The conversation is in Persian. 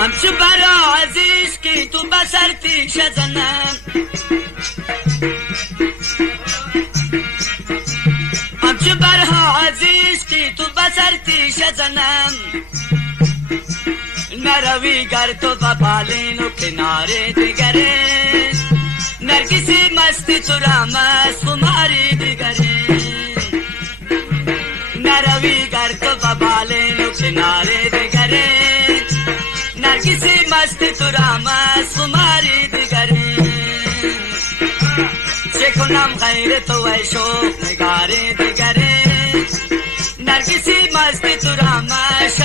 همچو برا عزیز که تو بسر تیش زنم، همچو برا عزیز که تو بسر تیش زنم، نروی گر تو بپالین و کناره دیگره، نرگسی مستی تو را مست خماری دیگره، نروی گر تو بپالین و کناره دیگره، نرگسی مستی تو را مست خماری دیگره، چه کنم غیر تو ای شوق نگاری دیگره، نرگسی مستی تو را مست